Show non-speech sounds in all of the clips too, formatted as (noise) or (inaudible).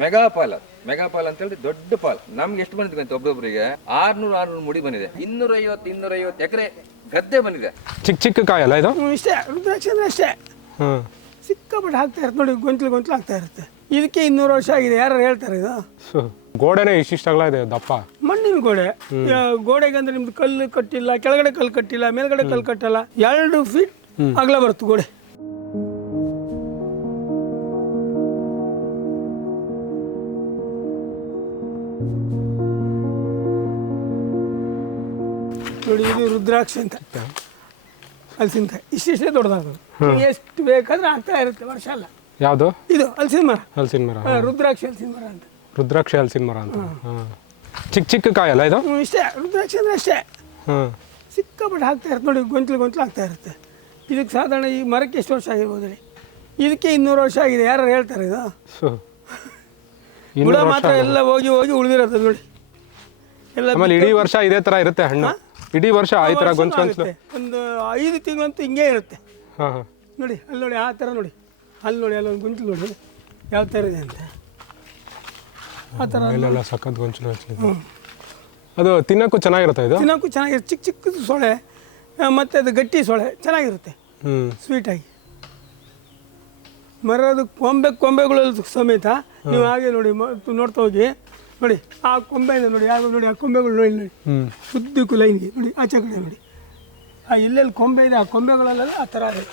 Mega Pal ಅದು. Mega Pal ಅಂತ ಹೇಳಿ ದೊಡ್ಡ ಪಾಲ್. ನಮ್ಗೆ ಎಷ್ಟು ಬಂದಿದೆ ಅಂತ ಒಬ್ಬೊಬ್ಬರಿಗೆ ಆರ್ನೂರು ಆರ್ನೂರು ಮುಡಿ ಬಂದಿದೆ. ಇನ್ನೂರ ಐವತ್ತು ಇನ್ನೂರ ಐವತ್ತು ಎಕರೆ ಗದ್ದೆ ಬಂದಿದೆ. ಚಿಕ್ಕ ಚಿಕ್ಕ ಕಾಯಲ್ಲ ಇದು? ಹ್ಮ್, ಇಷ್ಟೇ. ರುದ್ರಾಕ್ಷಿ ಅಂದ್ರೆ ಅಷ್ಟೇ. ಹ್ಞೂ ಸಿಕ್ಕಾಪಟ್ಟೆ ಹಾಕ್ತಾ ಇರುತ್ತೆ ನೋಡಿ ಗೊಂಚಲು ಗೊಂಚಲು ಆಗ್ತಾ ಇರುತ್ತೆ. ಇದಕ್ಕೆ ಇನ್ನೂರು ವರ್ಷ ಆಗಿದೆ. ಯಾರು ಹೇಳ್ತಾರೆ ಇದು? ಸೊ ಗೋಡೆನೇ ಇಷ್ಟಿಷ್ಟಾಗಲ ಇದೆ ದಪ್ಪ. ಮಣ್ಣಿನ ಗೋಡೆ. ಯಾ- ಗೋಡೆಗೆ ಅಂದ್ರೆ ನಿಮ್ದು ಕಲ್ಲು ಕಟ್ಟಿಲ್ಲ ಕೆಳಗಡೆ ಕಲ್ಲು ಕಟ್ಟಿಲ್ಲ ಮೇಲ್ಗಡೆ ಕಲ್ಲು ಕಟ್ಟಲ್ಲ. ಎರಡು ಫೀಟ್ ಅಗಲ ಬರುತ್ತೆ ಗೋಡೆ. ನೋಡಿ ಇದು ರುದ್ರಾಕ್ಷಿ ಅಂತ ಹಲಸಿನಕಾಯಿ ಇಷ್ಟಿಷ್ಟೇ ದೊಡ್ಡದಾಗೋದು. ಎಷ್ಟು ಬೇಕಾದ್ರೆ ಆಗ್ತಾ ಇರುತ್ತೆ ವರ್ಷ ಅಲ್ಲ. ಯಾವುದು? ಇದು ಹಲಸಿನ ಮರ. ಹಲಸಿನ ಮರ ಹಾ, ರುದ್ರಾಕ್ಷಿ ಹಲಸಿನ ಮರ ಅಂತ. ರುದ್ರಾಕ್ಷಿ ಹಲಸಿನ ಮರ ಅಂತ. ಹಾಂ. ಚಿಕ್ಕ ಚಿಕ್ಕ ಕಾಯಲ್ಲ ಇದು? ಹ್ಮ್, ಇಷ್ಟೇ. ರುದ್ರಾಕ್ಷಿ ಅಂದರೆ ಅಷ್ಟೇ. ಹಾಂ. ಸಿಕ್ಕಾಪಟ್ಟೆ ಹಾಕ್ತಾ ಇರುತ್ತೆ ನೋಡಿ ಗೊಂಚಲು ಗೊಂಚಲು ಆಗ್ತಾ ಇರುತ್ತೆ. ಇದಕ್ಕೆ ಸಾಧಾರಣ ಈ ಮರಕ್ಕೆ ಎಷ್ಟು ವರ್ಷ ಆಗಿರ್ಬೋದು ಹೇಳಿ? ಇದಕ್ಕೆ ಇನ್ನೂರು ವರ್ಷ ಆಗಿದೆ. ಯಾರು ಹೇಳ್ತಾರೆ ಇದು? ಸೊ ಹುಳ ಮಾತ್ರ ಎಲ್ಲ ಹೋಗಿ ಹೋಗಿ ಉಳಿದಿರತ್ತೆ ನೋಡಿ. ಎಲ್ಲ ಆಮೇಲೆ ಇಡೀ ವರ್ಷ ಇದೇ ತರ ಇರುತ್ತೆ ಹಣ್ಣು. ಇಡೀ ವರ್ಷ ಆ ಥರ ಗೊಂಚು ಗೊಂಚಲು. ಒಂದು ಐದು ತಿಂಗಳಂತೂ ಹಿಂಗೆ ಇರುತ್ತೆ. ಹಾಂ ಹಾಂ. ನೋಡಿ ಅಲ್ಲಿ ನೋಡಿ ಆ ಥರ ನೋಡಿ. ಅಲ್ಲಿ ನೋಡಿ ಅಲ್ಲೊಂದು ಗುಂಚಲು ನೋಡಿ. ಯಾವ ಥರ ಇದೆ ಅಂತ. ಆ ಥರ ಇಲ್ಲೆಲ್ಲ ಸಖತ್ ಗೊಂಚಲು ಗೊಂಚಲು ಅದು ತಿನ್ನಕ್ಕೂ ಚೆನ್ನಾಗಿರುತ್ತೆ ಇದು? ತಿನ್ನೋಕ್ಕೂ ಚೆನ್ನಾಗಿರುತ್ತೆ ಚಿಕ್ಕ ಚಿಕ್ಕದು ಸೊಳೆ ಮತ್ತು ಮತ್ತೆ ಅದು ಗಟ್ಟಿ ಸೊಳೆ ಚೆನ್ನಾಗಿರುತ್ತೆ. ಹ್ಞೂ ಸ್ವೀಟಾಗಿ. ಮರದ ಕೊಂಬೆ ಕೊಂಬೆಗಳಲ್ಲಿ ಸಮೇತ ನೀವು ಹಾಗೆ ನೋಡಿ ನೋಡ್ತಾ ಹೋಗಿ ನೋಡಿ ಆ ಕೊಂಬೆ ಇದೆ ನೋಡಿ ಯಾವ ನೋಡಿ ಆ ಕೊಂಬೆಗಳು ನೋಡಿ ನೋಡಿ. ಉದ್ದಕ್ಕೂ ಲೈನ್ಗೆ ನೋಡಿ ಆಚೆ ಕಡೆ ನೋಡಿ. ಆ ಎಲ್ಲೆಲ್ಲಿ ಕೊಂಬೆ ಇದೆ ಆ ಕೊಂಬೆಗಳಲ್ಲೆಲ್ಲ ಆ ಥರ ಇದೆ.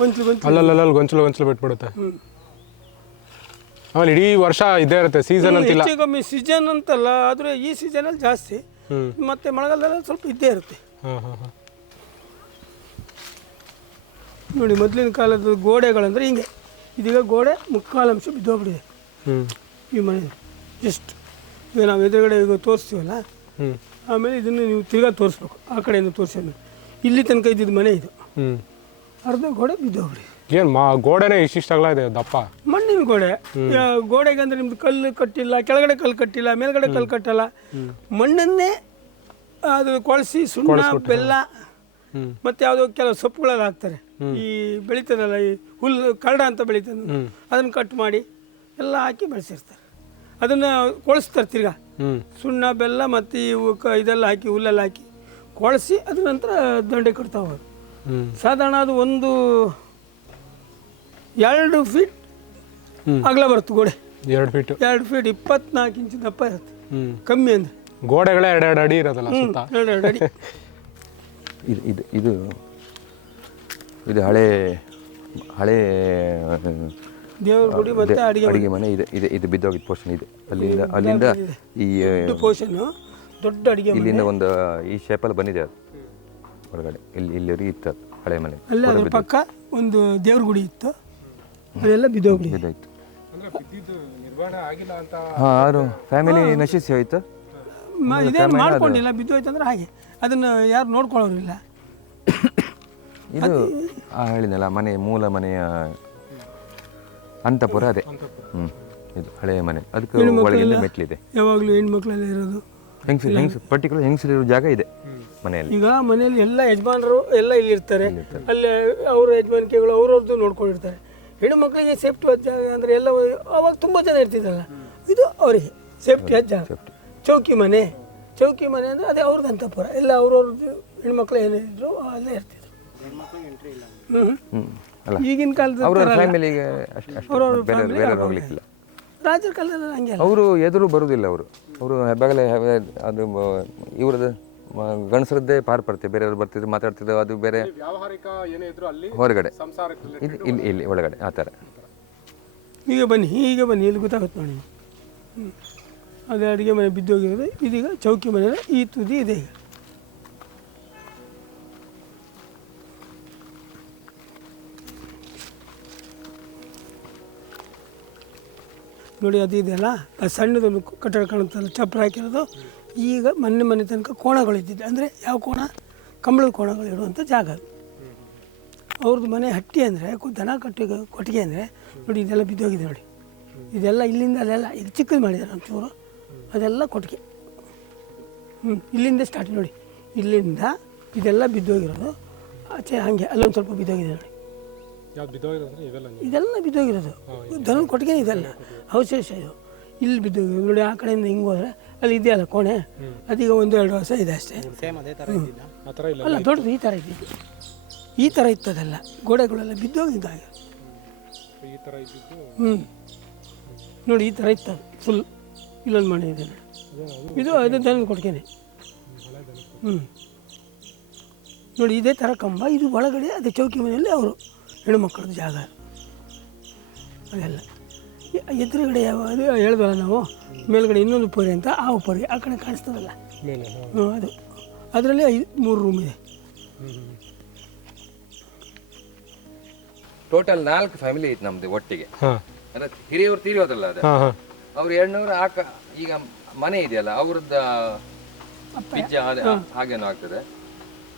ಗೊಂಚಲು ಗೊಂಚಲು. ಅಲ್ಲಲ್ಲಲ್ಲಿ ಗೊಂಚಲು ಗೊಂಚಲು ಬಿಟ್ಬಿಡುತ್ತೆ. ಆಮೇಲೆ ಇಡೀ ವರ್ಷ ಇದೇ ಇರುತ್ತೆ ಸೀಸನ್ ಅಂತಿಲ್ಲ. ಹೆಚ್ಚು ಕಮ್ಮಿ ಸೀಸನ್ ಅಂತಲ್ಲ ಆದರೆ ಈ ಸೀಸನಲ್ಲಿ ಜಾಸ್ತಿ. ಮತ್ತೆ ಮಳೆಗಾಲದಲ್ಲಿ ಸ್ವಲ್ಪ ಇದ್ದೇ ಇರುತ್ತೆ. ನೋಡಿ ಮೊದಲಿನ ಕಾಲದ ಗೋಡೆಗಳಂದ್ರೆ ಹಿಂಗೆ. ಇದೀಗ ಗೋಡೆ ಮುಕ್ಕಾಲಂಶ ಅಂಶ ಬಿದ್ದೋಗ್ಬಿಟ್ಟಿದೆ. ಈ ಮನೆ ಎಷ್ಟು ಈಗ ನಾವು ಎದುರುಗಡೆ ಈಗ ತೋರಿಸ್ತೀವಲ್ಲ ಆಮೇಲೆ ಇದನ್ನು ನೀವು ತಿರ್ಗಾ ತೋರಿಸ್ಬೇಕು ಆ ಕಡೆಯಿಂದ ತೋರಿಸಿ ಇಲ್ಲಿ ತನಕ ಇದ್ದಿದ್ದು ಮನೆ ಇದು. ಅರ್ಧ ಗೋಡೆ ಬಿದ್ದೋಗ್ರಿ ಏನು ಮಾ ಗೋಡೆನೇ ಇಷ್ಟಿಷ್ಟಾಗಲ ಇದೆ ದಪ್ಪ? ಮಣ್ಣಿನ ಗೋಡೆ. ಗೋಡೆಗೆ ಅಂದ್ರೆ ನಿಮ್ದು ಕಲ್ಲು ಕಟ್ಟಿಲ್ಲ ಕೆಳಗಡೆ ಕಲ್ಲು ಕಟ್ಟಿಲ್ಲ ಮೇಲ್ಗಡೆ ಕಲ್ಲು ಕಟ್ಟಲ್ಲ. ಮಣ್ಣನ್ನೇ ಅದು ಕೊಳಸಿ ಸುಣ್ಣ ಬೆಲ್ಲ ಮತ್ತೆ ಯಾವುದೋ ಕೆಲವು ಸೊಪ್ಪುಗಳೆಲ್ಲ ಹಾಕ್ತಾರೆ. ಈ ಬೆಳೀತದಲ್ಲ ಈ ಹುಲ್ಲು ಕರಡ ಅಂತ ಬೆಳೀತದೆ. ಅದನ್ನು ಕಟ್ ಮಾಡಿ ಎಲ್ಲ ಹಾಕಿ ಬೆಳೆಸಿರ್ತಾರೆ. ಅದನ್ನು ಕೊಳಿಸ್ತಾರೆ ತಿರ್ಗಾ. ಹ್ಞೂ ಸುಣ್ಣ ಬೆಲ್ಲ ಮತ್ತು ಇವು ಕ ಇದೆಲ್ಲ ಹಾಕಿ ಹುಲ್ಲೆಲ್ಲ ಹಾಕಿ ಕೊಳಸಿ ಅದ್ರ ನಂತರ ದಂಡೆ ಕಟ್ತಾ ಹೋಗೋದು ಸಾಧಾರಣ ಅದು ಒಂದು ಎರಡು ಫೀಟ್. ಅಗಲ ಬರುತ್ತೆ ಗೋಡೆ. ಎರಡು ಫೀಟ್ ಎರಡು ಫೀಟ್ ಇಪ್ಪತ್ನಾಲ್ಕು ಇಂಚು ದಪ್ಪ ಇರುತ್ತೆ. ಹ್ಞೂ ಕಮ್ಮಿ ಅಂದ್ರೆ. ಗೋಡೆಗಳೇ ಎರಡೆರಡು ಎರಡು ಅಡಿ ಇರೋದಲ್ಲ ಸುತ್ತ? ಎರಡು ಎರಡು ಅಡಿ. (laughs) ಇದು ಇದು ಇದು ಇದು ಹಳೆ ಹಳೆ ದೇವ್ರ ಗುಡಿ ಮತ್ತೆ ಅಡಿಗೆ ಅಡಿಗೆ ಮನೆ. ಇದೆ ಇದೆ ಇದು ಬಿದ್ದೋಗಿದ್ದ ಪೋರ್ಷನ್ ಇದೆ. ಅಲ್ಲಿಂದ ಅಲ್ಲಿಂದ ಈ ಪೋರ್ಷನ್ ದೊಡ್ಡ ಅಡಿಗೆ ಇಲ್ಲಿಂದ ಒಂದು ಈ ಶೇಪಲ್ಲಿ ಬಂದಿದೆ ಅದು. ಹೊರಗಡೆ ಇಲ್ಲಿ ಇಲ್ಲಿ ಇತ್ತು ಅದು ಹಳೆ ಮನೆ. ಅಲ್ಲೇ ಅದ್ರ ಪಕ್ಕ ಒಂದು ದೇವ್ರ ಗುಡಿ ಇತ್ತು. ಅದೆಲ್ಲ ಬಿದ್ದೋಗಿ ಬಿದ್ದೋಯ್ತು. ನಿರ್ವಹಣೆ ಆಗಿಲ್ಲ ಅಂತ ಹಾಂ ಯಾರು ಫ್ಯಾಮಿಲಿ ನಶಿಸಿ ಹೋಯ್ತು. ಇದೇನು ಮಾಡ್ಕೊಂಡಿಲ್ಲ ಬಿದ್ದೋಯ್ತು ಅಂದ್ರೆ ಹಾಗೆ. ಅದನ್ನು ಯಾರು ನೋಡ್ಕೊಳ್ಳೋರಿಲ್ಲ ಇದು ಆ ಹೇಳಿದ್ನಲ್ಲ ಮನೆ ಮೂಲ ಮನೆಯ ಅಂತಪುರ ಅದೇ. ಹ್ಞೂ ಇದು ಹಳೆಯ ಮನೆ. ಅದಕ್ಕೆ ಒಳಗಿಂದ ಮೆಟ್ಲಿದೆ. ಯಾವಾಗಲೂ ಹೆಣ್ಮಕ್ಳೆಲ್ಲ ಇರೋದು. ಹೆಂಗಸರು ಹೆಂಗ್ಸ್ ಪರ್ಟಿಕ್ಯುಲರ್ ಹೆಂಗಸರಿರೋ ಜಾಗ ಇದೆ ಮನೆಯಲ್ಲಿ. ಈಗ ಮನೆಯಲ್ಲಿ ಎಲ್ಲ ಯಜಮಾನರು ಎಲ್ಲ ಇಲ್ಲಿರ್ತಾರೆ. ಅಲ್ಲೇ ಅವರ ಯಜಮಾನಿಕೆಗಳು ಅವ್ರವ್ರದ್ದು ನೋಡ್ಕೊಂಡಿರ್ತಾರೆ. ಹೆಣ್ಣು ಮಕ್ಕಳಿಗೆ ಸೇಫ್ಟಿ ಜಾಗ ಅಂದರೆ ಎಲ್ಲ ಅವಾಗ ತುಂಬ ಜನ ಇರ್ತಿದ್ದಲ್ಲ ಇದು ಅವರಿಗೆ ಸೇಫ್ಟಿ ಜಾಗ. ಚೌಕಿ ಮನೆ. ಚೌಕಿ ಮನೆ ಅಂದರೆ ಅದೇ ಅವ್ರದ್ದು ಅಂತಪುರ. ಎಲ್ಲ ಅವ್ರವ್ರದ್ದು ಹೆಣ್ಮಕ್ಳು ಏನಿದ್ರು ಅಲ್ಲೇ ಇರ್ತಿದ್ರು. ಹ್ಞೂ ಅಲ್ಲ ಈಗಿನ ಕಾಲದ ಅವರ ಫ್ಯಾಮಿಲಿಗೆ ಅಷ್ಟು ಅಷ್ಟು ಬೇರೆ ಬೇರೆ ಹೋಗ್ಲಿಕ್ಕಿಲ್ಲ. ರಾಜರ ಕಾಲದಲ್ಲಿ ಹಂಗೆ ಅವರು ಎದುರು ಬರುವುದಿಲ್ಲ ಅವರು. ಅವರು ಹೆಬ್ಬಾಗಲೇ ಅದು ಇವ್ರದ್ದು ಗಣಸರದ್ದೇ ಗಂಡಸರದ್ದೇ ಪಾರ್ ಬರ್ತೀವಿ ಬೇರೆಯವ್ರು ಬರ್ತಿದ್ರು ಮಾತಾಡ್ತಿದ್ರು ಅದು ಬೇರೆ ವ್ಯಾವಹಾರಿಕ ಏನೇ ಇದ್ರು ಅಲ್ಲಿ ಹೊರಗಡೆ. ಸಂಸಾರಕ್ಕೆ ಇಲ್ಲಿ ಇಲ್ಲಿ ಇಲ್ಲಿ ಒಳಗಡೆ ಆ ಥರ. ಈಗ ಬನ್ನಿ ಈಗ ಬನ್ನಿ ಇಲ್ಲಿ ಗೊತ್ತಾಗುತ್ತೆ ನೋಡಿ. ಹ್ಞೂ ಅದೇ ಅಡುಗೆ ಮನೆ ಬಿದ್ದೋಗಿರೋದು ಇದೀಗ ಚೌಕಿ ಮನೆ ಈ ತುದಿ ಇದೆ ಈಗ. ನೋಡಿ ಅದು ಇದೆಯಲ್ಲ? ಅದು ಸಣ್ಣದೊಂದು ಕಟ್ಟಡ ಕಾಣುತ್ತಲ್ಲ, ಚಪ್ಪರ ಹಾಕಿರೋದು. ಈಗ ಮನೆ ಮನೆ ತನಕ ಕೋಣಗಳು ಇದ್ದಿದ್ದು ಅಂದರೆ ಯಾವ ಕೋಣ? ಕಂಬಳದ ಕೋಣಗಳು ಇಡುವಂಥ ಜಾಗ ಅವ್ರದ್ದು ಮನೆ ಹಟ್ಟಿ ಅಂದರೆ ದನ ಕಟ್ಟಿ ಕೊಟ್ಟಿಗೆ ಅಂದರೆ, ನೋಡಿ ಇದೆಲ್ಲ ಬಿದ್ದೋಗಿದೆ ನೋಡಿ. ಇದೆಲ್ಲ ಇಲ್ಲಿಂದ ಅಲ್ಲೆಲ್ಲ ಇದು ಚಿಕ್ಕದು ಮಾಡಿದ್ದಾರೆ ಒಂಚೂರು ಅದೆಲ್ಲ ಕೊಟ್ಟಿಗೆ. ಹ್ಞೂ ಇಲ್ಲಿಂದ ಸ್ಟಾರ್ಟ್ ನೋಡಿ. ಇಲ್ಲಿಂದ ಇದೆಲ್ಲ ಬಿದ್ದೋಗಿರೋದು. ಆಚೆ ಹಾಗೆ, ಅಲ್ಲೊಂದು ಸ್ವಲ್ಪ ಬಿದ್ದೋಗಿದೆ ನೋಡಿ. ಯಾವ್ದು ಬಿದ್ದೋಗಿರೋದ್ರೆ ಇವೆಲ್ಲ ಇದೆಲ್ಲ ಬಿದ್ದೋಗಿರೋದು. ದನದ ಕೊಟ್ಟಿಗೆ ಇದೆಲ್ಲ ಅವಶೇಷ ಇದು. ಇಲ್ಲಿ ಬಿದ್ದು ನೋಡಿ ಆ ಕಡೆಯಿಂದ ಹಿಂಗೆ ಹೋದ್ರೆ ಅಲ್ಲಿ ಇದೆಯಲ್ಲ ಕೋಣೆ. ಅದೀಗ ಒಂದು ಎರಡು ವರ್ಷ ಇದೆ ಅಷ್ಟೇ. ಸೇಮ್ ಅದೇ ಥರ ಅಲ್ಲ ದೊಡ್ಡದು ಈ ಥರ ಇದ್ದಿದ್ದು ಈ ಥರ ಇತ್ತದೆಲ್ಲ. ಗೋಡೆಗಳೆಲ್ಲ ಬಿದ್ದೋಗಿದ್ದಾಗ. ಈ ಥರ ಇದ್ದಿದ್ದು ಹ್ಞೂ ನೋಡಿ ಈ ಥರ ಇತ್ತದು ಫುಲ್ ಇಲ್ಲೊಂದು ಮನೆ ಇದೆ ನೋಡಿ. ಇದು ಅದು ದನ ಕೊಡ್ಕೇನೆ ಹ್ಞೂ ನೋಡಿ ಇದೇ ಥರ ಕಂಬ. ಇದು ಒಳಗಡೆ ಅದೇ ಚೌಕಿ ಮನೆಯಲ್ಲಿ ಅವರು. ಹೆಣ್ಣುಮಕ್ಕಳದ್ದು ಜಾಗ. ಅದೆಲ್ಲ. ಎದುರುಗಡೆ ಯಾವ ಅದು ಹೇಳ್ದಲ್ಲ ನಾವು ಮೇಲ್ಗಡೆ ಇನ್ನೊಂದು ಪೊರೆ ಅಂತ ಆ ಪೊರೆ ಆ ಕಡೆ ಕಾಣಿಸ್ತದಲ್ಲ. ಹ್ಞೂ ಅದು. ಅದರಲ್ಲಿ ಐದು ಮೂರು ರೂಮ್ ಇದೆ. ಟೋಟಲ್ ನಾಲ್ಕು ಫ್ಯಾಮಿಲಿ ಐತೆ ನಮ್ದು ಒಟ್ಟಿಗೆ. ಹಾಂ. ಅಂದ್ರೆ ಹಿರಿಯವರು ತೀರಿಯೋದಲ್ಲ ಅದು. ಅವ್ರು ಎರಡ್ನೂರು ಆಕ ಈಗ ಮನೆ ಇದೆಯಲ್ಲ ಅವ್ರದ್ದ ಪಿಜ್ಜ ಹಾಗೇನೋ ಆಗ್ತದೆ.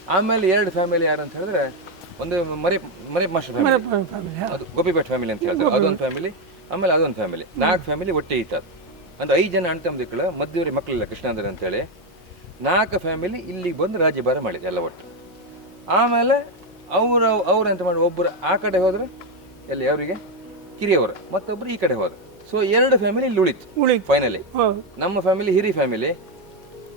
ಆಮೇಲೆ ಎರಡು ಫ್ಯಾಮಿಲಿ ಯಾರು ಅಂತ ಹೇಳಿದ್ರೆ ಒಂದು ಮರಿ ಮರಿ ಮಾಸ್ಟರ್ ಫ್ಯಾಮಿಲಿ ಅದು ಗೋಪಿಭಟ್ ಫ್ಯಾಮಿಲಿ ಅಂತ ಹೇಳ್ತಾರೆ. ಅದೊಂದು ಫ್ಯಾಮಿಲಿ ಆಮೇಲೆ ಅದೊಂದು ಫ್ಯಾಮಿಲಿ ನಾಲ್ಕು ಫ್ಯಾಮಿಲಿ ಒಟ್ಟೆ ಇತ್ತು ಅದು ಅಂದ್ರೆ ಐದು ಜನ ಅಣ್ಣ ತಮ್ಮದಿಕ್ಕಳು ಮಧ್ಯವರಿ ಮಕ್ಕಳಿಲ್ಲ ಕೃಷ್ಣಾಂದ್ರ ಅಂತೇಳಿ ನಾಲ್ಕು ಫ್ಯಾಮಿಲಿ ಇಲ್ಲಿಗೆ ಬಂದು ರಾಜ್ಯಭಾರ ಮಾಡಿದೆ ಎಲ್ಲ ಒಟ್ಟು. ಆಮೇಲೆ ಅವರು ಅವ್ರು ಎಂತ ಮಾಡಿ ಒಬ್ಬರು ಆ ಕಡೆ ಹೋದ್ರೆ ಎಲ್ಲಿ ಅವರಿಗೆ ಕಿರಿಯವರು. ಮತ್ತೊಬ್ರು ಈ ಕಡೆ ಹೋದ್ರು. ಸೊ ಎರಡು ಫ್ಯಾಮಿಲಿ ಇಲ್ಲಿ ಉಳಿತು. ಉಳಿತು. ಫೈನಲಿ ನಮ್ಮ ಫ್ಯಾಮಿಲಿ ಹಿರಿ ಫ್ಯಾಮಿಲಿ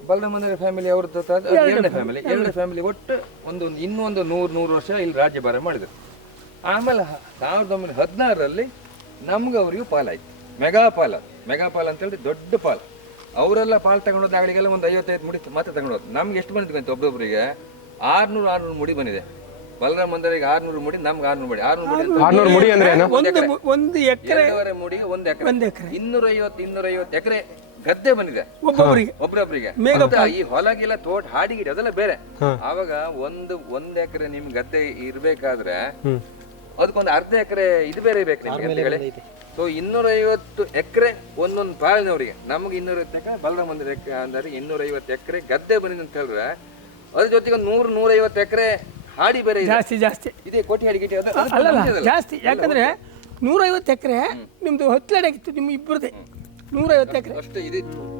ಬಲರಾಮಂದ್ರ ಫ್ಯಾಮಿಲಿ ಅವ್ರದ್ದು ತ- ಅದು ಎರಡನೇ ಫ್ಯಾಮಿಲಿ ಎರಡು ಫ್ಯಾಮಿಲಿ ಒಟ್ಟು ಒಂದು ಇನ್ನೊಂದು ನೂರು ನೂರು ವರ್ಷ ಇಲ್ಲಿ ರಾಜ್ಯಭಾರ ಮಾಡಿದ್ರು. ಆಮೇಲೆ ಹ- ಸಾವಿರದ ಒಂಬೈನೂರ ಹದಿನಾರರಲ್ಲಿ ನಮ್ಗೆ ಅವರಿಗೂ ಪಾಲಾಯ್ತು. ಮೆಗಾ ಪಾಲ್. ಅದು ಮೆಗಾ ಪಾಲ್ ಅಂತ ಹೇಳಿದ್ರೆ ದೊಡ್ಡ ಪಾಲ. ಅವರೆಲ್ಲ ಪಾಲ್ ತಗೊಂಡೋದ ಆಗಳಿಗೆಲ್ಲ ಒಂದು ಐವತ್ತೈದು ಮುಡಿ ಮತ್ತೆ ತಗೊಂಡೋದು ನಮ್ಗೆ ಎಷ್ಟು ಬಂದಿದ್ವಿ ಅಂತ ಒಬ್ಬೊಬ್ಬರಿಗೆ ಆರ್ನೂರು ಆರ್ನೂರು ಮುಡಿ ಬಂದಿದೆ. ಬಲರಾಮ್ ಮಂದರಿಗೆ ಆರ್ನೂರು ಮುಡಿ ನಮ್ಗೆ ಆರ್ನೂರು ಮುಡಿ. ಆರ್ನೂರು ಮುಡಿ ಅಂತ ಆರ್ನೂರು ಮುಡಿ ಅಂದ್ರೆ ಏನು? ಒಂದು ಮು- ಒಂದು ಎಕರೆ. ಎರಡೂವರೆ ಮುಡಿ ಒಂದು ಎಕರೆ. ಒಂದು ಎಕರೆ. ಇನ್ನೂರ ಐವತ್ತು ಇನ್ನೂರ ಐವತ್ತು ಎಕರೆ. ಗದ್ದೆ ಬಂದಿದೆ. ಒಬ್ಬೊಬ್ಬರಿಗೆ ಒಬ್ರೊಬ್ರಿಗೆ. ಮತ್ತೆ ಈ ಹೊಲಗೆಲ್ಲ ತೋಟ ಹಾಡಿ ಗಿಡ ಅದೆಲ್ಲ ಬೇರೆ. ಆವಾಗ ಒಂದು ಒಂದ್ ಎಕರೆ ನಿಮ್ ಗದ್ದೆ ಇರ್ಬೇಕಾದ್ರೆ ಅದಕ್ಕೊಂದು ಅರ್ಧ ಎಕರೆ ಇದು ಬೇರೆ ಬೇಕು ನಿಮ್ಗೆ ಸೊ ಇನ್ನೂರ ಐವತ್ತು ಎಕರೆ ಒಂದೊಂದು ಪಾಲಿನವರಿಗೆ ನಮ್ಗೆ ಇನ್ನೂರ ಐವತ್ತು ಎಕರೆ ಬಲರಾಮ ಮಂದಿರ ಅಂದರೆ ಇನ್ನೂರ ಐವತ್ತು ಎಕರೆ ಗದ್ದೆ ಬಂದಿದೆ ಅಂತ ಹೇಳಿದ್ರೆ ಅದ್ರ ಜೊತೆಗೆ ಒಂದು ನೂರು ನೂರೈವತ್ತು ಎಕರೆ ಹಾಡಿ ಬೇರೆ ಇದೆ. ಜಾಸ್ತಿ ಜಾಸ್ತಿ. ಇದೇ ಕೋಟಿ ಹಾಡಿ ಗಿಟಿ ಅದು ಅದು ಅಲ್ಲಲ್ಲ ಅದಲ್ಲ. ಜಾಸ್ತಿ. ಯಾಕಂದ್ರೆ ನೂರೈವತ್ತು ಎಕರೆ ನಿಮ್ದು ಹೊತ್ತಲಾಡಾಗಿತ್ತು ನಿಮ್ಮ ಇಬ್ಬರದೇ. ನೂರೈವತ್ತು ಎಕರೆ ಅಷ್ಟು ಇದಿತ್ತು